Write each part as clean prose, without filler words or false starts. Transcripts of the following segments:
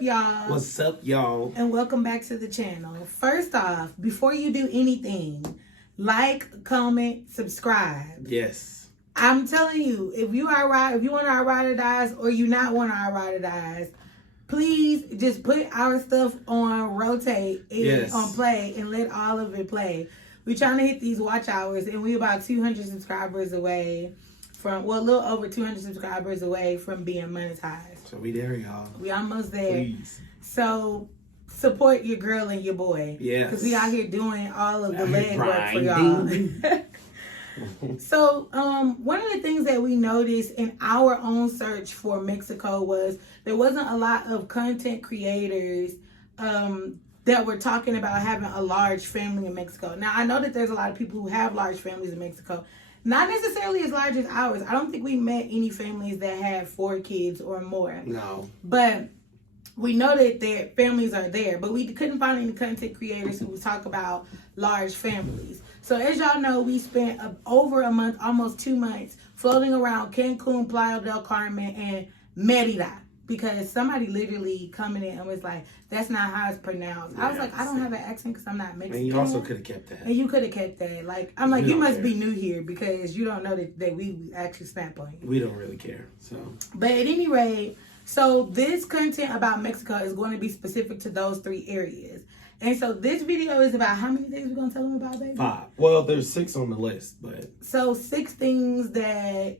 up, y'all? What's up, y'all? And welcome back to the channel. First off, before you do anything, like, comment, subscribe. Yes. I'm telling you, if you want our ride or dies or you not want our ride or dies, please just put our stuff on rotate and on play and let all of it play. We're trying to hit these watch hours and we're about 200 subscribers away from, well, a little over 200 subscribers away from being monetized. So we there, y'all. We almost there. Please. So support your girl and your boy. Yes. Because we out here doing all of the legwork for y'all. So one of the things that we noticed in our own search for Mexico was there wasn't a lot of content creators that were talking about having a large family in Mexico. Now, I know that there's a lot of people who have large families in Mexico. Not necessarily as large as ours. I don't think we met any families that had 4 kids or more. No. But we know that their families are there, but we couldn't find any content creators who would talk about large families. So as y'all know, we spent over a month, almost 2 months, floating around Cancun, Playa del Carmen, and Mérida. Because somebody literally coming in and was like, that's not how it's pronounced. Yeah, I was like, I don't have an accent because I'm not Mexican. And you also could have kept that. And you could have kept that. Like, I'm like, you must be new here because you don't know that we actually snap on you. We don't really care. So. But at any rate, so this content about Mexico is going to be specific to those 3 areas. And so this video is about how many things we're going to tell them about, baby? 5. Well, there's 6 on the list, but. So 6 things that.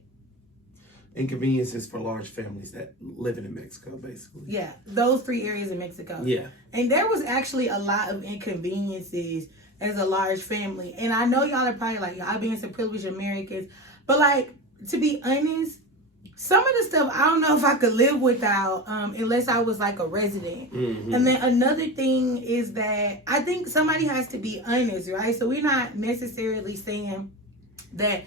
Inconveniences for large families that living in Mexico, basically. Yeah, those 3 areas in Mexico. Yeah. And there was actually a lot of inconveniences as a large family. And I know y'all are probably like, y'all being some privileged Americans. But like, to be honest, some of the stuff I don't know if I could live without unless I was like a resident. Mm-hmm. And then another thing is that I think somebody has to be honest, right? So we're not necessarily saying that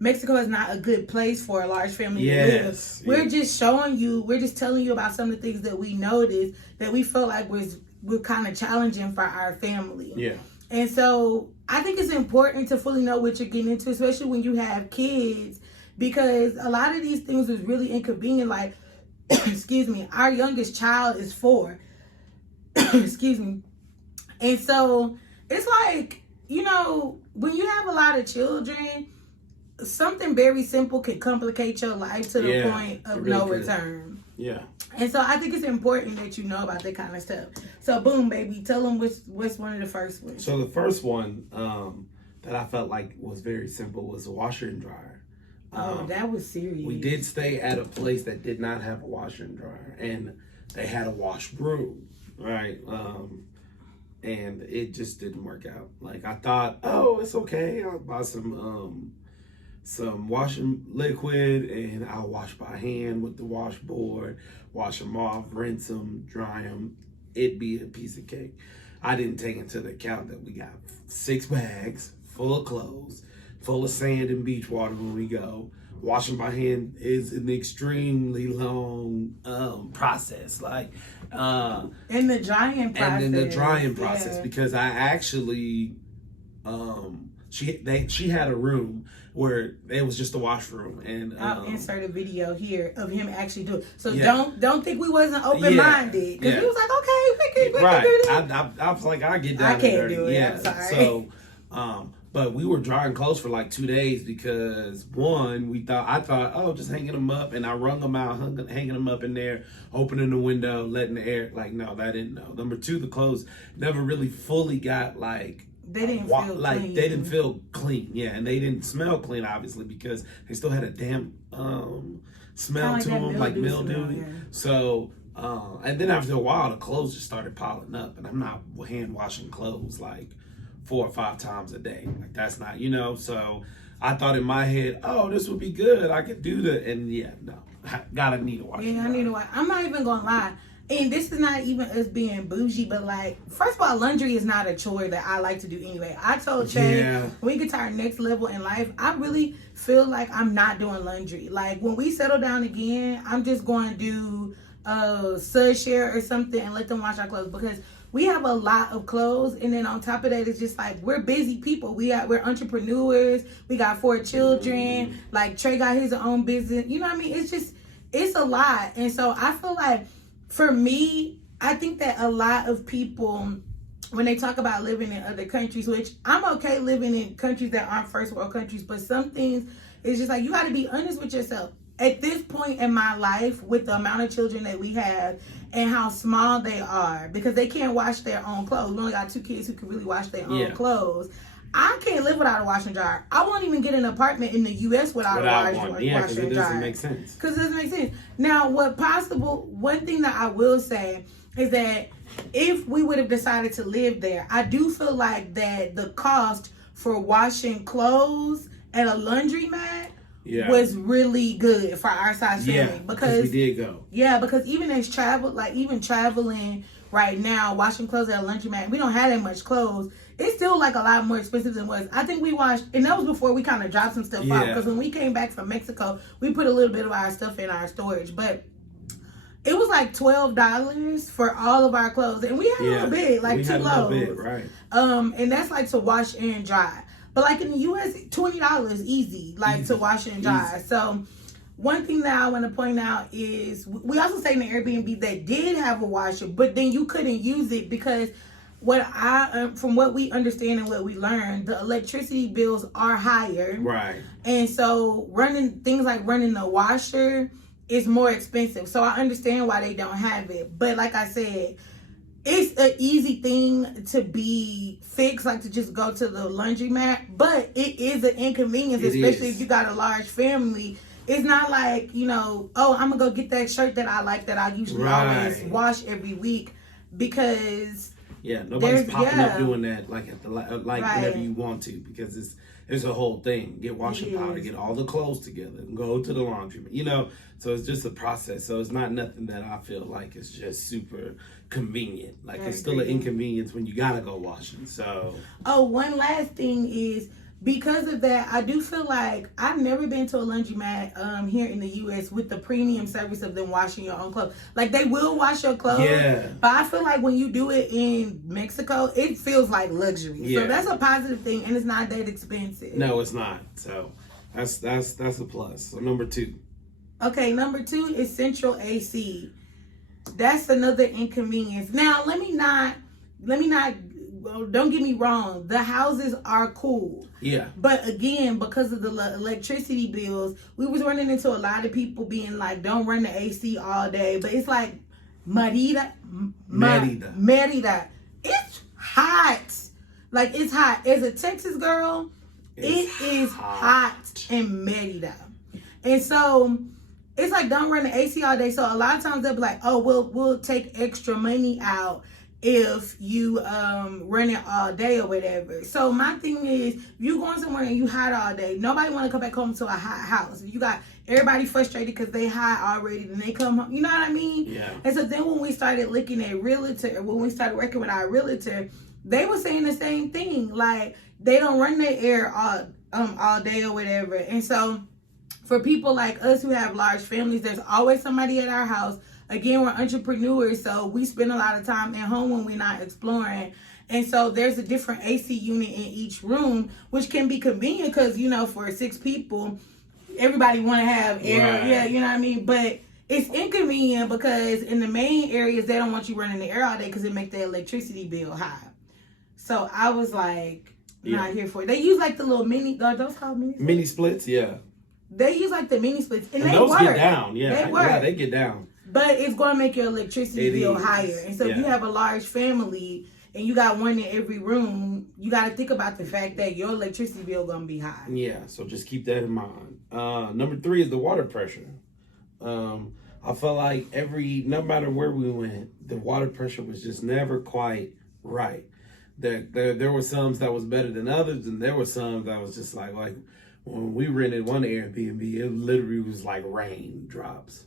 Mexico is not a good place for a large family to live. We're just showing you, we're just telling you about some of the things that we noticed that we felt like were kind of challenging for our family. Yeah. And so I think it's important to fully know what you're getting into, especially when you have kids, because a lot of these things was really inconvenient. Like, excuse me, our youngest child is 4. Excuse me. And so it's like, you know, when you have a lot of children, something very simple can complicate your life to the point of really no return. Yeah. And so I think it's important that you know about that kind of stuff. So boom, baby, tell them what's one of the first ones. So the first one that I felt like was very simple was a washer and dryer. That was serious. We did stay at a place that did not have a washer and dryer, and they had a washroom, right? And it just didn't work out. Like I thought, oh, it's okay. I'll buy some washing liquid and I'll wash by hand with the washboard, wash them off, rinse them, dry them. It'd be a piece of cake. I didn't take into the account that we got 6 bags full of clothes, full of sand and beach water when we go. Washing by hand is an extremely long process. Like, and the drying process. And then the drying process, because I actually, she had a room where it was just a washroom, and I'll insert a video here of him actually doing. So don't think we wasn't open minded, because we was like, okay, we can do that. I was like, I get down. I can't do it. Yeah. I'm sorry. So, but we were drying clothes for like 2 days because I thought, oh, just hanging them up, and I wrung them out, hanging them up in there, opening the window, letting the air. Like, no, that didn't know. Number 2, the clothes never really fully got like. They didn't feel clean. They didn't feel clean, and they didn't smell clean, obviously, because they still had a damp smell to them, like mildew. So, and then after a while, the clothes just started piling up, and I'm not hand washing clothes like 4 or 5 times a day. Like that's not, So I thought in my head, oh, this would be good. I could do that, and no, I need to wash. Yeah, I need to wash. I'm not even gonna lie. And this is not even us being bougie, but like, first of all, laundry is not a chore that I like to do anyway. I told Chad, when we get to our next level in life, I really feel like I'm not doing laundry. Like, when we settle down again, I'm just going to do sud share or something and let them wash our clothes, because we have a lot of clothes. And then on top of that, it's just like, we're busy people. We're entrepreneurs. We got 4 children. Like, Trey got his own business. You know what I mean? It's a lot. And so I feel like, for me, I think that a lot of people, when they talk about living in other countries, which I'm okay living in countries that aren't first world countries, but some things, it's just like, you got to be honest with yourself. At this point in my life, with the amount of children that we have and how small they are, because they can't wash their own clothes. We only got 2 kids who can really wash their own clothes. I can't live without a washer and dryer. I won't even get an apartment in the U.S. without a washer and dryer. Yeah, because it doesn't make sense. Because it doesn't make sense. Now, one thing that I will say is that if we would have decided to live there, I do feel like that the cost for washing clothes and a laundromat was really good for our size family. Because we did go. Yeah, because even as traveling right now, washing clothes at a laundromat, we don't have that much clothes. It's still like a lot more expensive than it was. I think we washed, and that was before we kind of dropped some stuff out. Because when we came back from Mexico, we put a little bit of our stuff in our storage. But it was like $12 for all of our clothes. And we had a little bit, like 2 loads. Right. And that's like to wash and dry. But like in the US, $20 easy, like to wash and dry. Easy. So one thing that I want to point out is we also stayed in an Airbnb that did have a washer, but then you couldn't use it because from what we understand and what we learned, the electricity bills are higher. Right. And so running the washer is more expensive. So I understand why they don't have it. But like I said, it's an easy thing to be fixed, like to just go to the laundromat. But it is an inconvenience, especially if you got a large family. It's not like, oh, I'm going to go get that shirt that I like that I usually always wash every week because... Yeah, nobody's popping up doing that like at the whenever you want to, because it's a whole thing. Get washing powder, get all the clothes together, and go to the laundry. So it's just a process. So it's not nothing that I feel like is just super convenient. Like it's still an inconvenience when you gotta go washing. So one last thing is, because of that, I do feel like I've never been to a laundromat here in the U.S. with the premium service of them washing your own clothes. Like, they will wash your clothes, but I feel like when you do it in Mexico, it feels like luxury. Yeah. So that's a positive thing, and it's not that expensive. No, it's not. So that's a plus. So number 2. Okay, number 2 is central AC. That's another inconvenience. Now, let me not. Don't get me wrong, the houses are cool. Yeah. But again, because of the electricity bills, we was running into a lot of people being like, don't run the AC all day. But it's like, Mérida. It's hot. Like, it's hot. As a Texas girl, it is hot in Mérida. And so, it's like, don't run the AC all day. So a lot of times they'll be like, oh, we'll take extra money out if you run it all day or whatever. So my thing is, if you going somewhere and you hot all day, nobody want to come back home to a hot house. If you got everybody frustrated because they hot already, then they come home, you know what I mean? Yeah. And so then when we started looking at when we started working with our realtor, they were saying the same thing. Like, they don't run their air all day or whatever. And so for people like us who have large families, there's always somebody at our house. Again, we're entrepreneurs, so we spend a lot of time at home when we're not exploring. And so there's a different AC unit in each room, which can be convenient because, for 6 people, everybody want to have air. Right. Yeah, you know what I mean? But it's inconvenient because in the main areas, they don't want you running the air all day because it makes the electricity bill high. So I was like, not here for it. They use like the little are those called mini splits? Mini splits, yeah. They use like the mini splits. And they those work. Get down, yeah. They work. Yeah, they get down. But it's going to make your electricity bill higher. And so if you have a large family and you got one in every room, you got to think about the fact that your electricity bill going to be high. Yeah, so just keep that in mind. Number 3 is the water pressure. I felt like no matter where we went, the water pressure was just never quite right. There were some that was better than others, and there were some that was just like when we rented one Airbnb, it literally was like raindrops.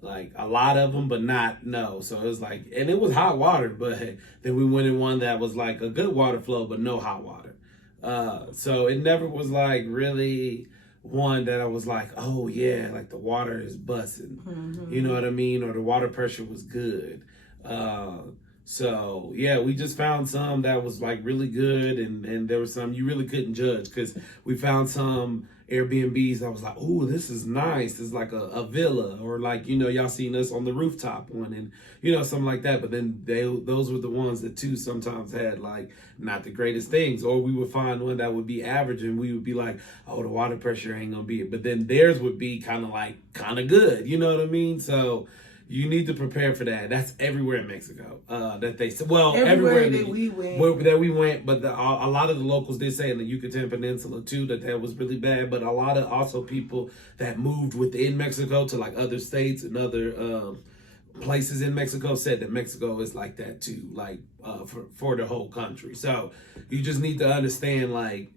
Like a lot of them, but no. So it was like, and it was hot water, but then we went in one that was like a good water flow, but no hot water. So it never was like really one that I was like, oh yeah, like the water is busting. Mm-hmm. You know what I mean? Or the water pressure was good. So yeah, we just found some that was like really good, and there was some you really couldn't judge because we found some Airbnbs. I was like, oh, this is nice. It's like a villa, or like, y'all seen us on the rooftop one, and something like that. But then those were the ones that too sometimes had like not the greatest things, or we would find one that would be average, and we would be like, oh, the water pressure ain't gonna be it. But then theirs would be kind of good. You know what I mean? So you need to prepare for that. That's everywhere in Mexico. That they said, well, everywhere that we went. But a lot of the locals did say in the Yucatan Peninsula too that was really bad. But a lot of also people that moved within Mexico to like other states and other places in Mexico said that Mexico is like that too, like for the whole country. So you just need to understand, like,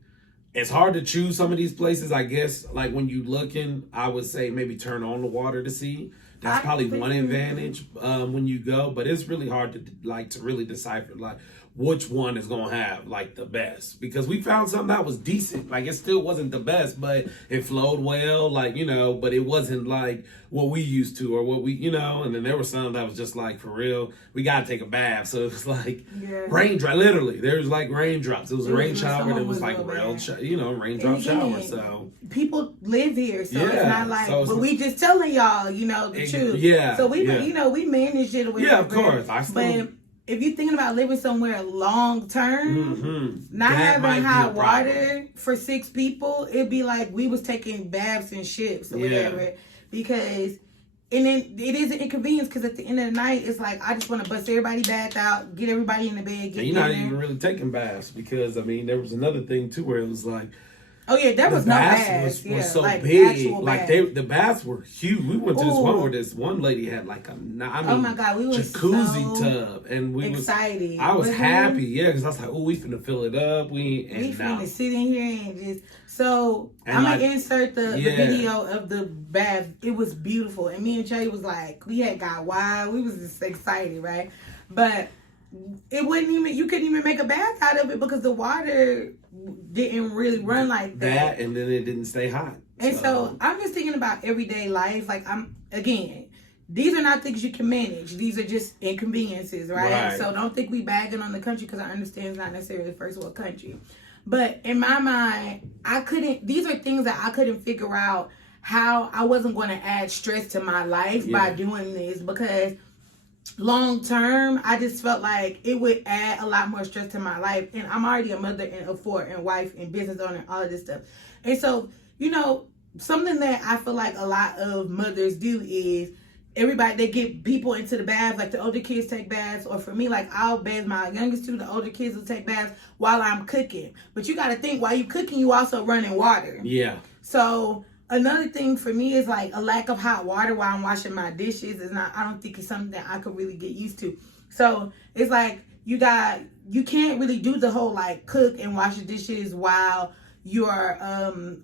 it's hard to choose some of these places. I guess like when you looking, I would say maybe turn on the water to see. That's probably one advantage when you go, but it's really hard to really decipher like which one is gonna have like the best, because we found something that was decent. Like it still wasn't the best, but it flowed well, like, but it wasn't like what we used to or what we, and then there was some that was just like, for real, we gotta take a bath. So it was like raindrop, literally. There was like raindrops. It was a rain shower, and it was like raindrop shower. So people live here, so it's not like, but we just telling y'all, the truth. Yeah. So we we managed it away. Yeah, of course. But if you're thinking about living somewhere long term, not having hot water for 6 people, it'd be like we was taking baths in ships or whatever. Because, and then it is an inconvenience, because at the end of the night, it's like, I just want to bust everybody bath out, get everybody in the bed, and you're not even really taking baths, because, I mean, there was another thing, too, where it was like, oh yeah, there was no baths. Was so like big. Like the baths were huge. We went to this one where this one lady had like oh my God, we were jacuzzi tub, and we excited. I was happy, because I was like, oh, we finna fill it up. We finna sit in here and just. So I'm gonna insert the video of the bath. It was beautiful, and me and Jay was like, we had got wild. We was just excited, right? But it wouldn't even, you couldn't even make a bath out of it because the water didn't really run like that. And then it didn't stay hot. And so I'm just thinking about everyday life. Like, these are not things you can manage. These are just inconveniences, right? So don't think we bagging on the country, because I understand it's not necessarily first world country. But in my mind, these are things that I couldn't figure out how I wasn't going to add stress to my life by doing this, because long term, I just felt like it would add a lot more stress to my life. And I'm already a mother and a 4 and wife and business owner and all of this stuff. And so, something that I feel like a lot of mothers do is they get people into the baths, like the older kids take baths, or for me, like I'll bathe my youngest 2, the older kids will take baths while I'm cooking. But you got to think, while you cooking, you also running water. Yeah. So another thing for me is like a lack of hot water while I'm washing my dishes I don't think it's something that I could really get used to. So it's like you can't really do the whole like cook and wash the dishes while you're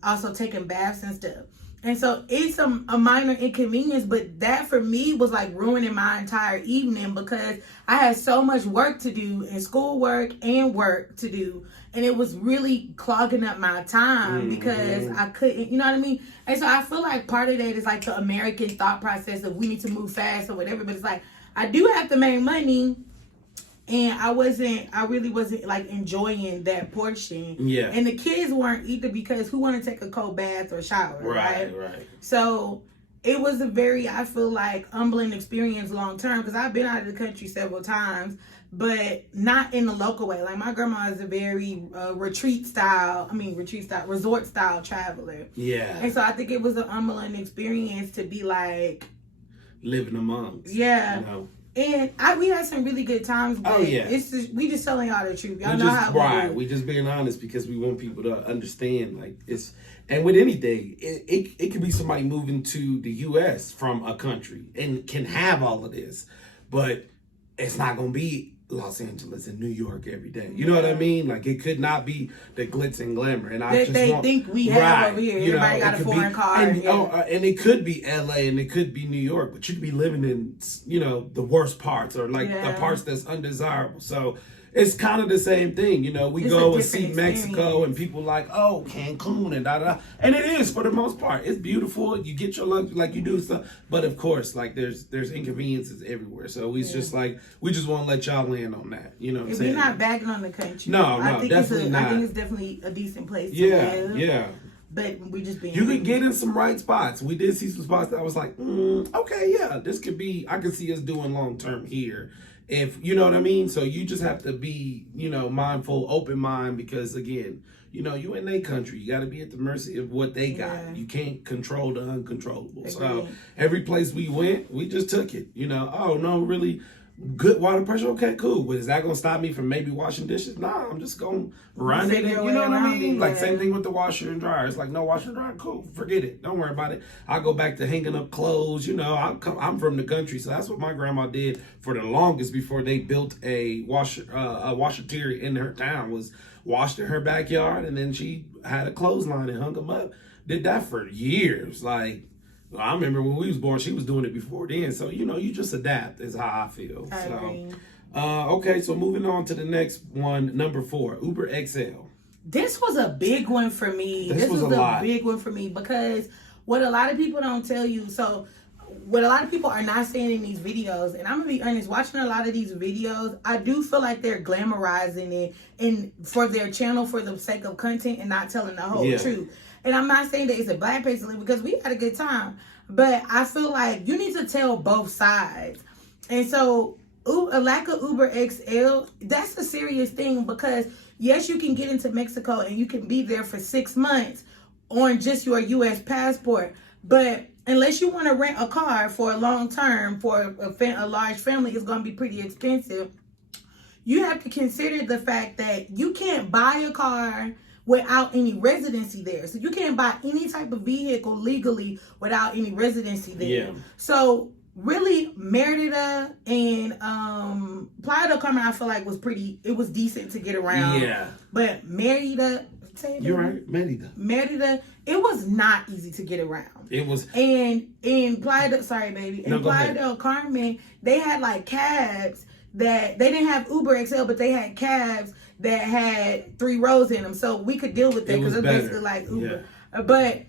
also taking baths and stuff. And so it's a minor inconvenience, but that for me was like ruining my entire evening, because I had so much work to do, and schoolwork and work to do. And it was really clogging up my time because I couldn't, you know what I mean? And so I feel like part of that is like the American thought process of we need to move fast or whatever. But it's like, I do have to make money. And I really wasn't like enjoying that portion. Yeah. And the kids weren't either, because who want to take a cold bath or shower, right? Right. So it was a very, I feel like, humbling experience long term, because I've been out of the country several times, but not in the local way. Like my grandma is a very resort style traveler. Yeah. And so I think it was an humbling experience to be like living amongst. Yeah. And we had some really good times. But it's just, we just telling y'all the truth. Y'all know how we do. We just being honest, because we want people to understand. Like and with anything, it could be somebody moving to the U.S. from a country and can have all of this, but it's not gonna be Los Angeles and New York every day. You know what I mean? Like, it could not be the glitz and glamour. And they think we have over here. Everybody got a foreign car. And it could be LA and it could be New York, but you could be living in, the worst parts, or like the parts that's undesirable. So it's kind of the same thing. We go and see Mexico and people like, oh, Cancun and da-da. And it is, for the most part. It's beautiful. You get your lunch, like you do stuff. But of course, like there's inconveniences everywhere. So it's just like, we just want to let y'all land on that. You know what I'm saying? We're not bagging on the country. No, definitely not. I think it's definitely a decent place to live. Yeah. but we just being. You could get in some right spots. We did see some spots that I was like, okay, yeah, this could be. I could see us doing long term here. If you know what I mean. So you just have to be, mindful, open mind, because again, you in their country. You got to be at the mercy of what they got. Yeah. You can't control the uncontrollable. Agreed. So every place we went, we just took it. Oh no, really. Good water pressure, okay, cool. But is that gonna stop me from maybe washing dishes? Nah, I'm just gonna run it. You know what I mean? Like same thing with the washer and dryer. It's like no washer and dryer, cool. Forget it. Don't worry about it. I'll go back to hanging up clothes. I'm from the country, so that's what my grandma did for the longest before they built a washateria in her town. Was washed in her backyard, and then she had a clothesline and hung them up. Did that for years, like. I remember when we was born, she was doing it before then. So, you just adapt is how I feel. I agree. Okay, so moving on to the next one, number 4, Uber XL. This was a big one for me. This was a big one for me because what a lot of people don't tell you, what a lot of people are not saying in these videos, and I'm going to be honest, watching a lot of these videos, I do feel like they're glamorizing it and for their channel for the sake of content and not telling the whole truth. And I'm not saying that it's a black person because we had a good time. But I feel like you need to tell both sides. And so a lack of Uber XL, that's a serious thing because, yes, you can get into Mexico and you can be there for 6 months on just your U.S. passport. But unless you want to rent a car for a long term, for a large family, it's going to be pretty expensive. You have to consider the fact that you can't buy a car without any residency there. So you can't buy any type of vehicle legally without any residency there. Yeah. So really, Mérida and Playa del Carmen, I feel like it was decent to get around. Yeah. But Mérida, you're right, Mérida, it was not easy to get around. It was. And in Playa del Carmen, they had like cabs that they didn't have Uber XL, but they had cabs that had 3 rows in them, so we could deal with that because it's basically like Uber. Yeah. But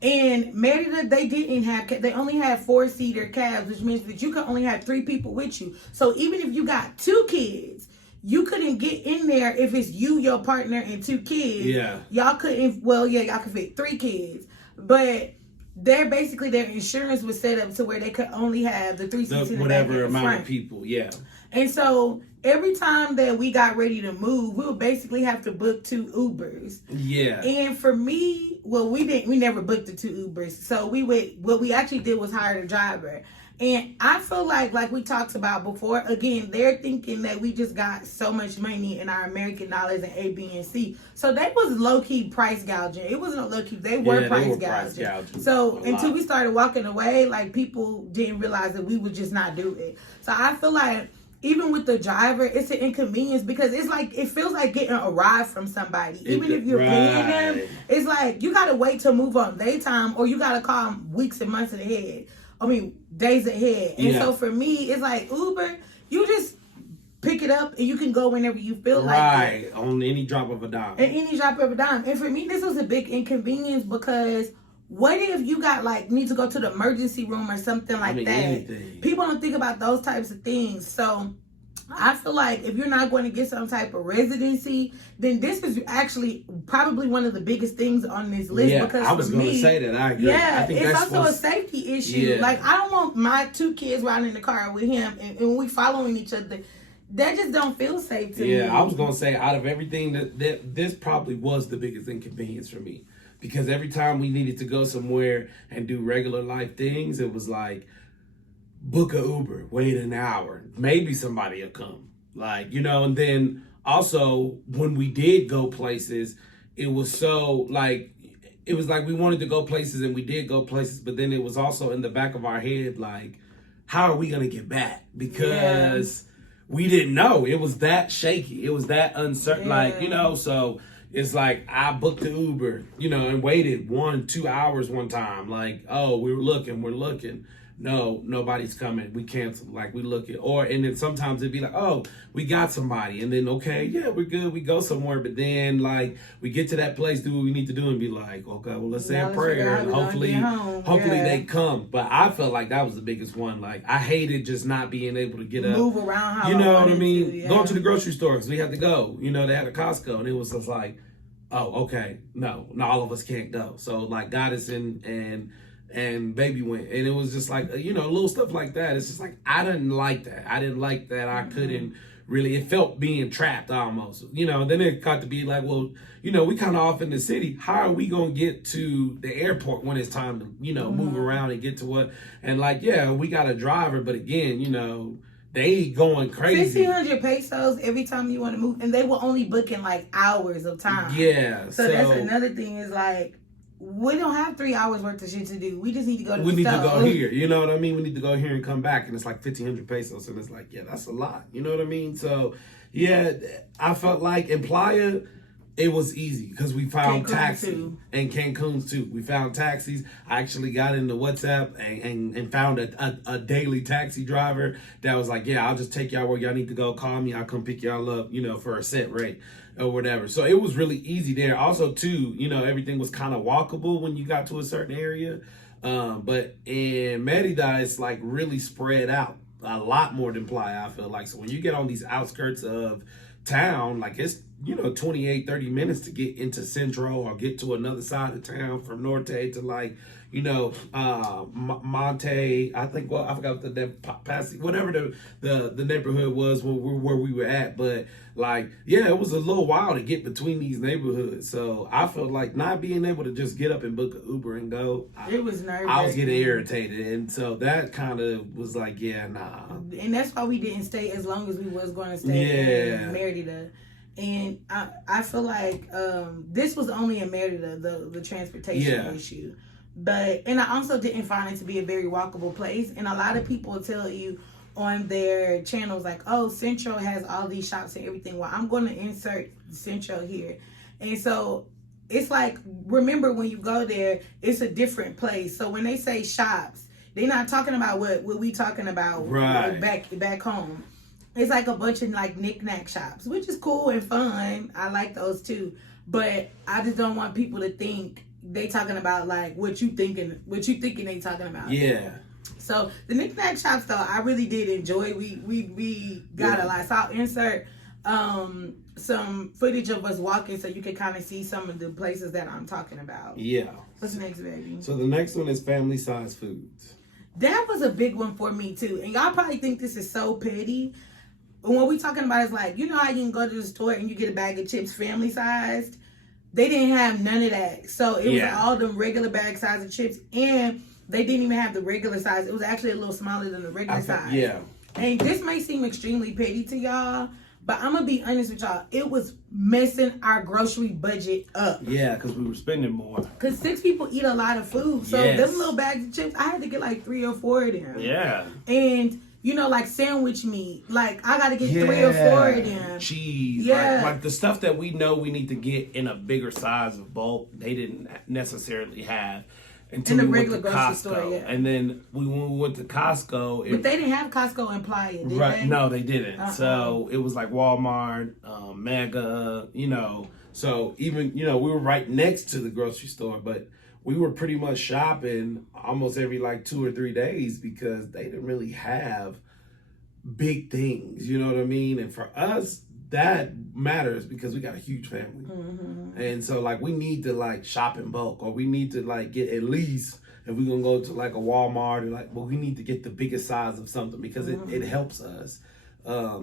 in Mérida, they only had 4-seater cabs, which means that you could only have 3 people with you. So even if you got 2 kids, you couldn't get in there if it's you, your partner, and 2 kids. Yeah, y'all couldn't. Well, yeah, y'all could fit 3 kids, but their insurance was set up to where they could only have the 3 seats in the back whatever amount of people. Yeah. And so every time that we got ready to move, we would basically have to book 2 Ubers. Yeah. And for me, we never booked the 2 Ubers. So what we actually did was hire a driver. And I feel like we talked about before, again, they're thinking that we just got so much money in our American dollars and A, B, and C. So they was low-key price gouging. It wasn't a low-key. They were price gouging. So until we started walking away, like people didn't realize that we would just not do it. So I feel like even with the driver, it's an inconvenience because it feels like getting a ride from somebody. Even if you're paying them, it's like you got to wait to move on their time or you got to call them weeks and months ahead. Days ahead. And so for me, it's like Uber, you just pick it up and you can go whenever you feel like it. Right, on any drop of a dime. And for me, this was a big inconvenience because what if you need to go to the emergency room or something like that? Anything. People don't think about those types of things. So I feel like if you're not going to get some type of residency, then this is actually probably one of the biggest things on this list. Yeah, because I was going to say that. I agree. Yeah, I think it's also a safety issue. Yeah. Like, I don't want my 2 kids riding in the car with him and we following each other. That just don't feel safe to me. Yeah, I was going to say out of everything, that this probably was the biggest inconvenience for me. Because every time we needed to go somewhere and do regular life things, it was like, book a Uber, wait an hour, maybe somebody will come. And then also when we did go places, it was so it was like we wanted to go places and we did go places, but then it was also in the back of our head, how are we going to get back? Because we didn't know. It was that shaky. It was that uncertain, so it's like I booked the Uber, and waited 1-2 hours one time. We're looking. No, nobody's coming. We cancel. We look at, and then sometimes it'd be like, oh, we got somebody. And then, okay, yeah, we're good. We go somewhere. But then, we get to that place, do what we need to do and be like, okay, well, let's say a prayer. And hopefully they come. But I felt like that was the biggest one. I hated just not being able to get up. Move around how you know what I mean? Going to the grocery store because we had to go. They had a Costco. And it was just like, oh, okay, no, all of us can't go. So like Goddess and Baby went, and it was just like little stuff like that. It's just like I didn't like that. I didn't like that. I couldn't really. It felt being trapped almost. Then it got to be like, well, we kind of off in the city. How are we gonna get to the airport when it's time to move around and get to what? And like, yeah, we got a driver, but again, they going crazy. 1,500 pesos every time you want to move, and they were only booking like hours of time. Yeah. So that's another thing is like, we don't have 3 hours worth of shit to do. We just need to go to the We need store. to go here. You know what I mean? We need to go here and come back, and it's like 1,500 pesos, and it's like, yeah, that's a lot. You know what I mean? So, yeah, I felt like in Playa, it was easy because we found taxis. And Cancun's too. We found taxis. I actually got into WhatsApp and found a daily taxi driver that was like, yeah, I'll just take y'all where y'all need to go. Call me. I'll come pick y'all up, for a set rate or whatever. So it was really easy there. Also, too, everything was kind of walkable when you got to a certain area. But in Mérida, it's like really spread out a lot more than Playa, I feel like. So when you get on these outskirts of town, like it's 28 30 minutes to get into Centro or get to another side of town from Norte to like Monte. I think I forgot what the whatever the neighborhood was where we were at, but like it was a little while to get between these neighborhoods. So I felt like not being able to just get up and book an Uber and go, it was nervous. I was getting irritated, and so that kind of was like, yeah, nah. And that's why we didn't stay as long as we was going to stay in Mérida. And I feel like this was only in Mérida, the transportation issue. And I also didn't find it to be a very walkable place. And a lot of people tell you on their channels like, oh, Centro has all these shops and everything. Well, I'm going to insert Centro here. And so it's like, remember when you go there, it's a different place. So when they say shops, they're not talking about what we talking about back home. It's like a bunch of like knick-knack shops, which is cool and fun. I like those too. But I just don't want people to think they talking about like what you thinking they talking about. Yeah. So the knick-knack shops though, I really did enjoy. We got a lot. So I'll insert some footage of us walking so you can kind of see some of the places that I'm talking about. Yeah. What's next, baby? So the next one is family size foods. That was a big one for me too. And y'all probably think this is so petty. But what we talking about is like, you know how you can go to the store and you get a bag of chips family sized? They didn't have none of that. So it was all them regular bag size of chips, and they didn't even have the regular size. It was actually a little smaller than the regular size. Yeah. And this may seem extremely petty to y'all, but I'm going to be honest with y'all. It was messing our grocery budget up. Yeah, because we were spending more. Because 6 people eat a lot of food. So them little bags of chips, I had to get like 3 or 4 of them. Yeah. And like sandwich meat. Like, I got to get 3 or 4 of them. Cheese. Yeah. Like the stuff that we know we need to get in a bigger size of bulk, they didn't necessarily have until we went to Costco. Store, And then when we went to Costco. But they didn't have Costco in Playa, did they? No, they didn't. So it was like Walmart, Mega, So even, we were right next to the grocery store, but we were pretty much shopping almost every like 2 or 3 days because they didn't really have big things, you know what I mean? And for us, that matters because we got a huge family. Mm-hmm. And so like we need to like shop in bulk, or we need to like get at least, if we're gonna go to like a Walmart, or like, well, we need to get the biggest size of something because it helps us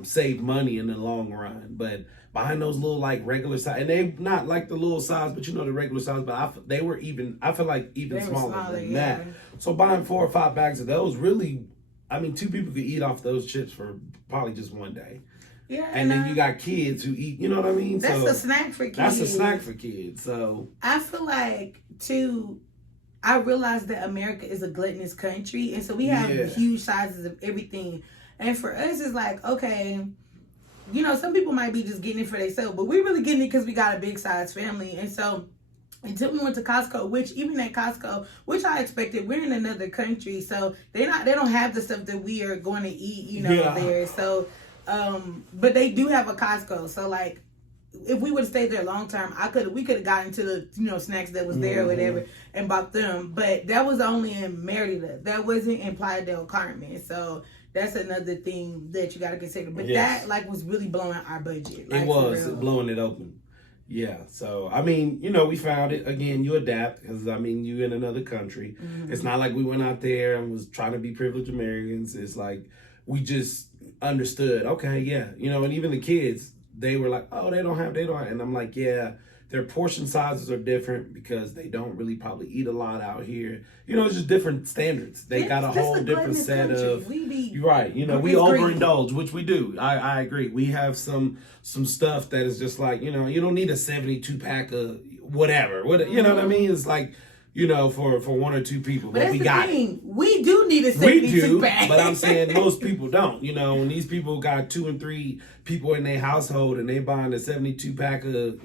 save money in the long run. But buying those little like regular size, and they not like the little size, but the regular size, but I feel like even smaller than that. So buying 4 or 5 bags of those, really, 2 people could eat off those chips for probably just one day. Yeah, and then you got kids who eat, you know what I mean? That's a snack for kids. That's a snack for kids. So I feel like too, I realize that America is a gluttonous country, and so we have huge sizes of everything. And for us, it's like, okay, some people might be just getting it for themselves, but we're really getting it because we got a big size family. And so until we went to Costco, which even at Costco, which I expected, we're in another country, so they don't have the stuff that we are going to eat, there. So, but they do have a Costco. So like, if we would have stayed there long term, we could have gotten to the snacks that was there or whatever and bought them. But that was only in Mérida. That wasn't in Playa del Carmen. So that's another thing that you got to consider. But that was really blowing our budget. It was blowing it open. Yeah, so I mean, we found it again. You adapt because I mean, you in another country. It's not like we went out there and was trying to be privileged Americans. It's like we just understood. Okay, yeah, and even the kids, they were like, oh, they don't have, and I'm like, yeah, their portion sizes are different because they don't really probably eat a lot out here. It's just different standards. They got a whole different set of. You're right. We overindulge, which we do. I agree. We have some stuff that is just like, you don't need a 72 pack of whatever. You know what I mean? It's like, for one or two people. But we got it. We do need a 72 pack. But I'm saying most people don't. When these people got 2 and 3 people in their household and they buying a 72 pack of,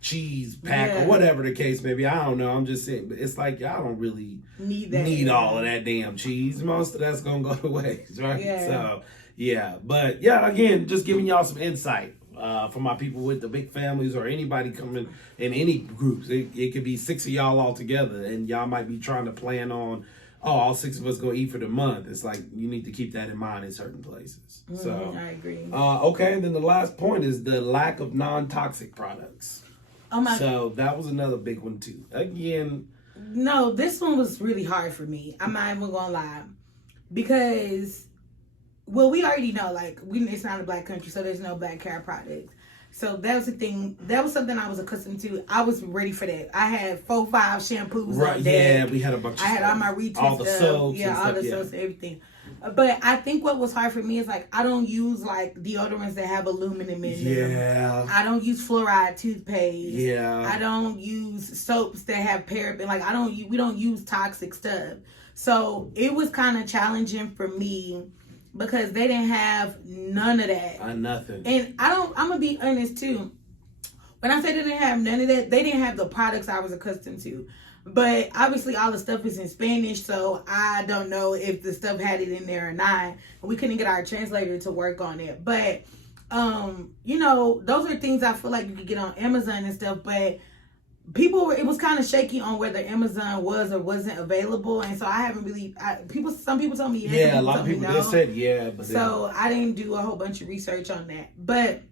cheese pack or whatever the case may be. I don't know. I'm just saying, it's like y'all don't really need all of that damn cheese. Most of that's gonna go to waste, right? Yeah. So but again, just giving y'all some insight for my people with the big families or anybody coming in any groups. It could be 6 of y'all all together, and y'all might be trying to plan on, all 6 of us go eat for the month. It's like you need to keep that in mind in certain places. So I agree. Okay, and then the last point is the lack of non-toxic products. So that was another big one too. Again, no, this one was really hard for me. I'm not even gonna lie, because we already know, like, it's not a black country, so there's no black care products. So that was the thing. That was something I was accustomed to. I was ready for that. I had 4-5 shampoos. Right? Yeah, we had a bunch. I had all my retouch all the soaps. All the soaps and everything. But I think what was hard for me is, like, I don't use, like, deodorants that have aluminum in them. Yeah. I don't use fluoride toothpaste. Yeah. I don't use soaps that have paraben. Like, we don't use toxic stuff. So it was kind of challenging for me because they didn't have none of that. Nothing. And I'm going to be honest, too. When I say they didn't have none of that, they didn't have the products I was accustomed to. But obviously all the stuff is in Spanish, so I don't know if the stuff had it in there or not. We couldn't get our translator to work on it. But, those are things I feel like you could get on Amazon and stuff. But it was kind of shaky on whether Amazon was or wasn't available. And so I haven't really, some people told me yes. Yeah, a lot of people did said yeah. But so I didn't do a whole bunch of research on that. But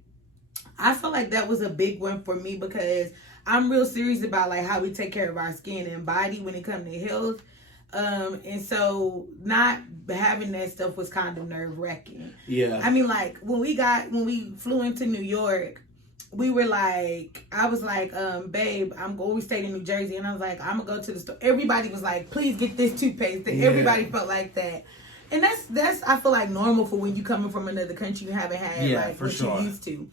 I feel like that was a big one for me because I'm real serious about, like, how we take care of our skin and body when it comes to health. And so not having that stuff was kind of nerve-wracking. Yeah. I mean, like, when we flew into New York, we were like, I was like, babe, we stayed in New Jersey, and I was like, I'm gonna go to the store. Everybody was like, please get this toothpaste. Yeah. Everybody felt like that. And that's I feel like normal for when you coming from another country you haven't had what you're used to.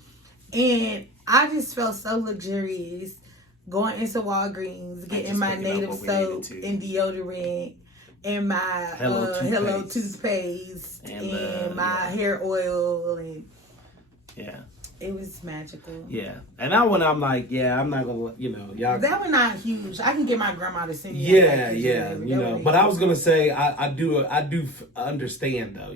And I just felt so luxurious going into Walgreens, getting my native soap and deodorant and my Hello toothpaste and my hair oil, and it was magical. Yeah, and that one I'm like, I'm not gonna, y'all. That one not huge. I can get my grandma to send me. But I was gonna say I do understand though.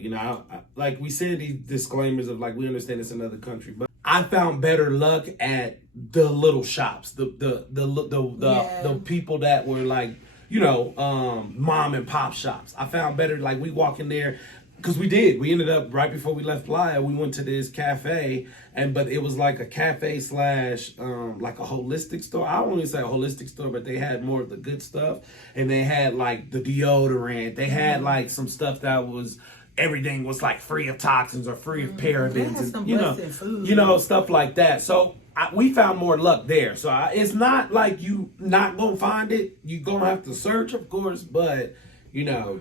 Like we said, these disclaimers of like we understand it's another country, but I found better luck at the little shops, the people that were like, mom and pop shops. I found better, like we walk in there, because we ended up right before we left Playa, we went to this cafe, but it was like a cafe / like a holistic store. I won't even say a holistic store, but they had more of the good stuff, and they had like the deodorant. They had like some stuff that was. Everything was like free of toxins or free of parabens, and food. Stuff like that. So we found more luck there. So it's not like you not gonna find it. You gonna have to search, of course, but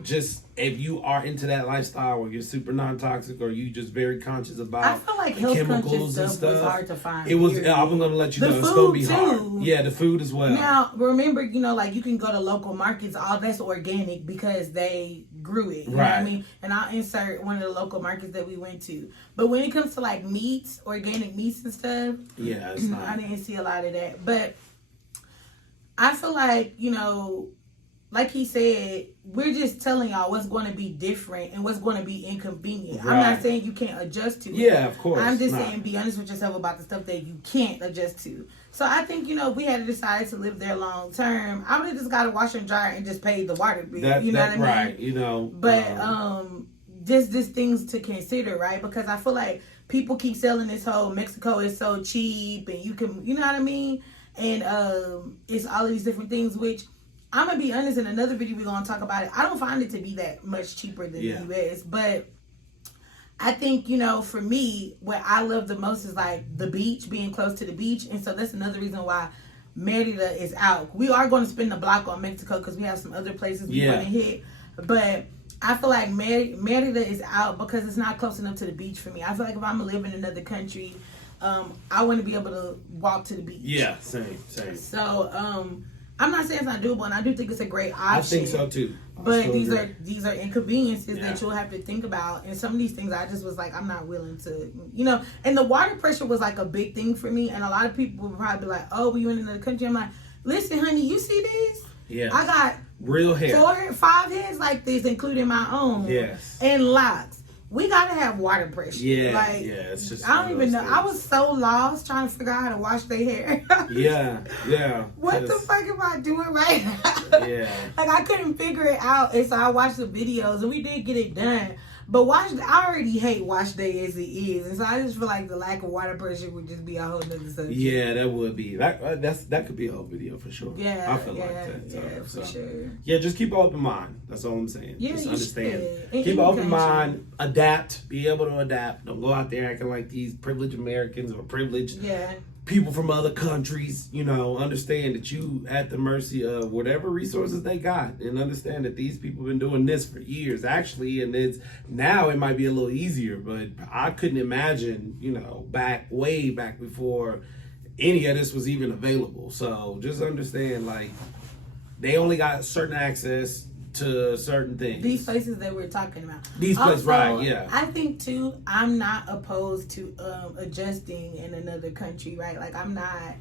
just if you are into that lifestyle where you're super non-toxic or you just very conscious about I feel like health chemicals and stuff was hard to find. It was. I'm gonna let you know it's gonna be hard. Yeah, the food as well. Now remember, like you can go to local markets. All that's organic because they grew it. You know what I mean? And I'll insert one of the local markets that we went to. But when it comes to like meats, organic meats and stuff, it's not. I didn't see a lot of that. But I feel like like he said, we're just telling y'all what's going to be different and what's going to be inconvenient. Right. I'm not saying you can't adjust to it. Yeah, of course. I'm just saying be honest with yourself about the stuff that you can't adjust to. So I think, if we had decided to live there long term, I would have just got a washer and dryer and just paid the water bill. You know what I mean? Right, But just things to consider, right? Because I feel like people keep selling this whole Mexico is so cheap and you can, you know what I mean? And it's all of these different things, which I'm going to be honest, in another video we're going to talk about it. I don't find it to be that much cheaper than the U.S., but I think, you know, for me, what I love the most is like the beach, being close to the beach. And so that's another reason why Mérida is out. We are going to spend the block on Mexico because we have some other places we want to hit. But I feel like Mérida is out because it's not close enough to the beach for me. I feel like if I'm going to live in another country, I want to be able to walk to the beach. Yeah, same. So, I'm not saying it's not doable, and I do think it's a great option. I think so too. But these are inconveniences that you'll have to think about, and some of these things I just was like, I'm not willing to, you know. And the water pressure was like a big thing for me, and a lot of people would probably be like, "Oh, well, you in another country?" I'm like, "Listen, honey, you see these? Yeah, I got real hair, 4 or 5 heads like this, including my own. Yes, and locks. We gotta have water pressure. It's just I don't even know. Things. I was so lost trying to figure out how to wash their hair. yeah. What the fuck am I doing right now? Yeah. Like I couldn't figure it out, and so I watched the videos, and we did get it done. But I already hate wash day as it is, and so I just feel like the lack of water pressure would just be a whole nother subject. Yeah, that would be that could be a whole video for sure. Yeah, I feel like that. For sure. Yeah, just keep an open mind. That's all I'm saying. Yeah, just understand. Keep an open mind. Adapt. Be able to adapt. Don't go out there acting like these privileged Americans or privileged people from other countries. You know, understand that you at the mercy of whatever resources they got, and understand that these people have been doing this for years, actually, and it's now it might be a little easier, but I couldn't imagine, you know, way back before any of this was even available. So just understand, like, they only got certain access to certain things. These places that we're talking about. These places, right, yeah. I think, too, I'm not opposed to adjusting in another country, right? Like, I'm not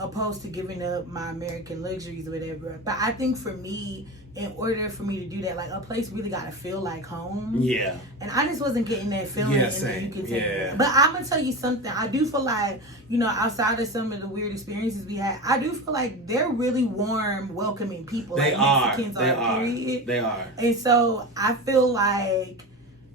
opposed to giving up my American luxuries or whatever. But I think for me, in order for me to do that, like, a place really got to feel like home. Yeah. And I just wasn't getting that feeling. Yeah, same. But I'm going to tell you something. I do feel like, you know, outside of some of the weird experiences we had, I do feel like they're really warm, welcoming people. They like are. Mexicans are. Period. They are. And so I feel like,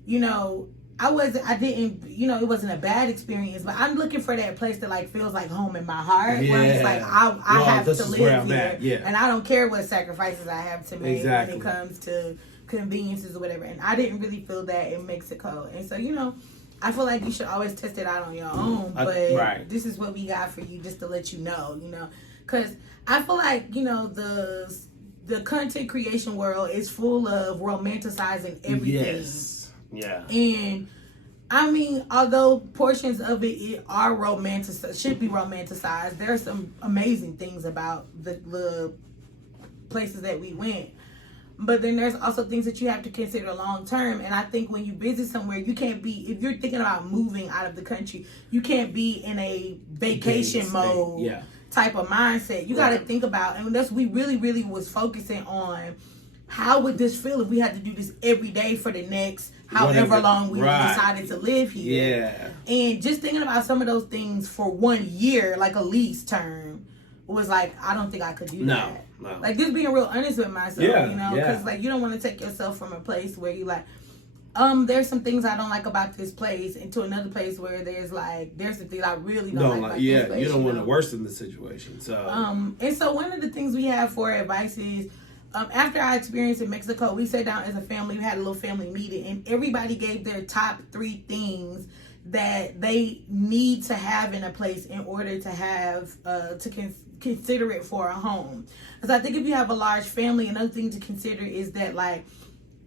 you know, it wasn't a bad experience, but I'm looking for that place that like feels like home in my heart. Yeah. Where I'm just like, I have to live here. Yeah. And I don't care what sacrifices I have to make when it comes to conveniences or whatever. And I didn't really feel that in Mexico. And so, you know, I feel like you should always test it out on your own. But this is what we got for you just to let you know, you know. Because I feel like, you know, the content creation world is full of romanticizing everything. Yes. Yeah. And I mean, although portions of it are should be romanticized, there are some amazing things about the places that we went. But then there's also things that you have to consider long term. And I think when you visit somewhere, you can't be, if you're thinking about moving out of the country, you can't be in a vacation mode type of mindset. You got to think about, and that's we really, really was focusing on, how would this feel if we had to do this every day for the next however long we decided to live here? Yeah. And just thinking about some of those things for 1 year, like a lease term, was like, I don't think I could do that. No. Like, just being real honest with myself, you know? Because, like, you don't want to take yourself from a place where you like, there's some things I don't like about this place, into another place where there's some things I really don't like about this place. You don't want to worsen the situation. So and so one of the things we have for advice is, after our experience in Mexico, we sat down as a family. We had a little family meeting, and everybody gave their top 3 things that they need to have in a place in order to have consider it for a home. Because I think if you have a large family, another thing to consider is that, like,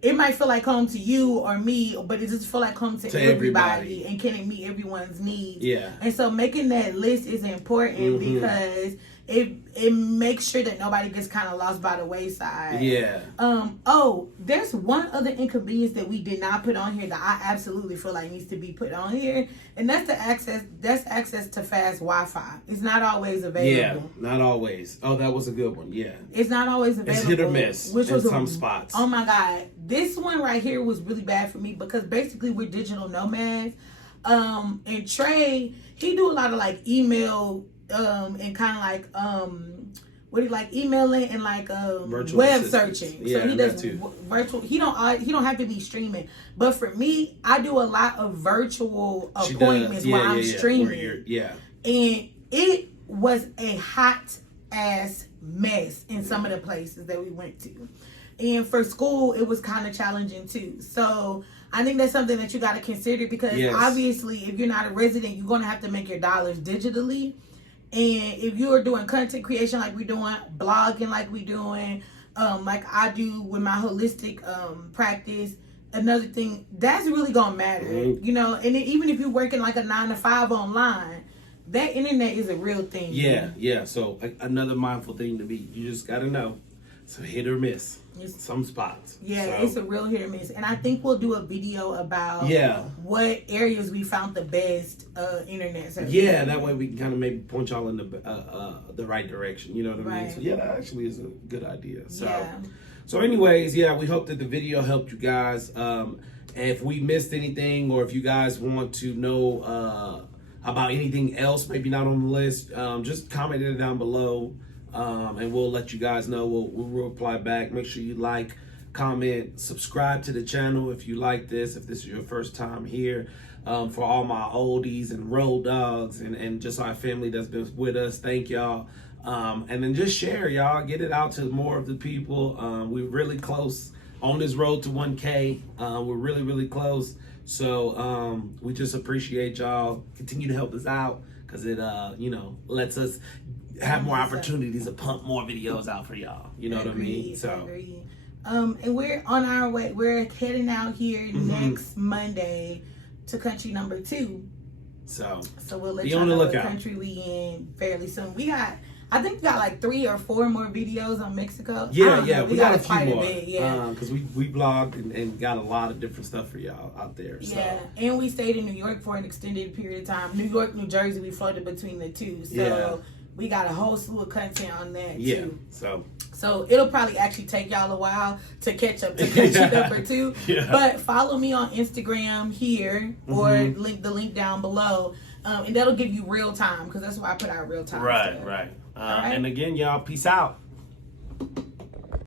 it might feel like home to you or me, but it just feel like home to everybody. And can it meet everyone's needs? Yeah. And so making that list is important because it makes sure that nobody gets kind of lost by the wayside. Yeah. There's one other inconvenience that we did not put on here that I absolutely feel like needs to be put on here, and that's access to fast Wi-Fi. It's not always available. Yeah, not always. Oh, that was a good one. Yeah. It's not always available. It's hit or miss in some spots. Oh my God. This one right here was really bad for me because basically we're digital nomads. And Trey, he do a lot of like email and kind of like what he like emailing and like Virtual web assistants. searching. Yeah, so he does that too. virtual. He don't have to be streaming. But for me, I do a lot of virtual appointments while I'm streaming. And it was a hot ass mess in some of the places that we went to. And for school, it was kind of challenging too. So I think that's something that you got to consider because obviously if you're not a resident, you're going to have to make your dollars digitally. And if you're doing content creation like we're doing, blogging like we're doing, like I do with my holistic practice, another thing, that's really going to matter. Mm-hmm. You know, and then even if you're working like a 9 to 5 online, that internet is a real thing. Yeah. So another mindful thing to be, you just got to know. It's a hit or miss. Some spots. Yeah, so. It's a real hit or miss. And I think we'll do a video about what areas we found the best internet service. Yeah, that way we can kind of maybe point y'all in the right direction. You know what I mean? So yeah, that actually is a good idea. So anyways, we hope that the video helped you guys. If we missed anything or if you guys want to know about anything else, maybe not on the list, just comment it down below. And we'll let you guys know. We'll reply back. Make sure you like, comment, subscribe to the channel if you like this, if this is your first time here. For all my oldies and road dogs and just our family that's been with us, thank y'all. And then just share, y'all. Get it out to more of the people. We're really close on this road to 1K. We're really, really close. So we just appreciate y'all. Continue to help us out because it, lets us have more opportunities to pump more videos out for y'all. You know what I mean? So, and we're on our way. We're heading out here next Monday to country number 2. So we'll let y'all know what country we in fairly soon. I think we got like 3 or 4 more videos on Mexico. Yeah, we got a few more. Because we vlogged and got a lot of different stuff for y'all out there. So. Yeah, and we stayed in New York for an extended period of time. New York, New Jersey, we floated between the two. So we got a whole slew of content on that too. So it'll probably actually take y'all a while to catch up to country number 2. But follow me on Instagram here or the link down below. And that'll give you real time because that's why I put out real time. Right. And again, y'all, peace out.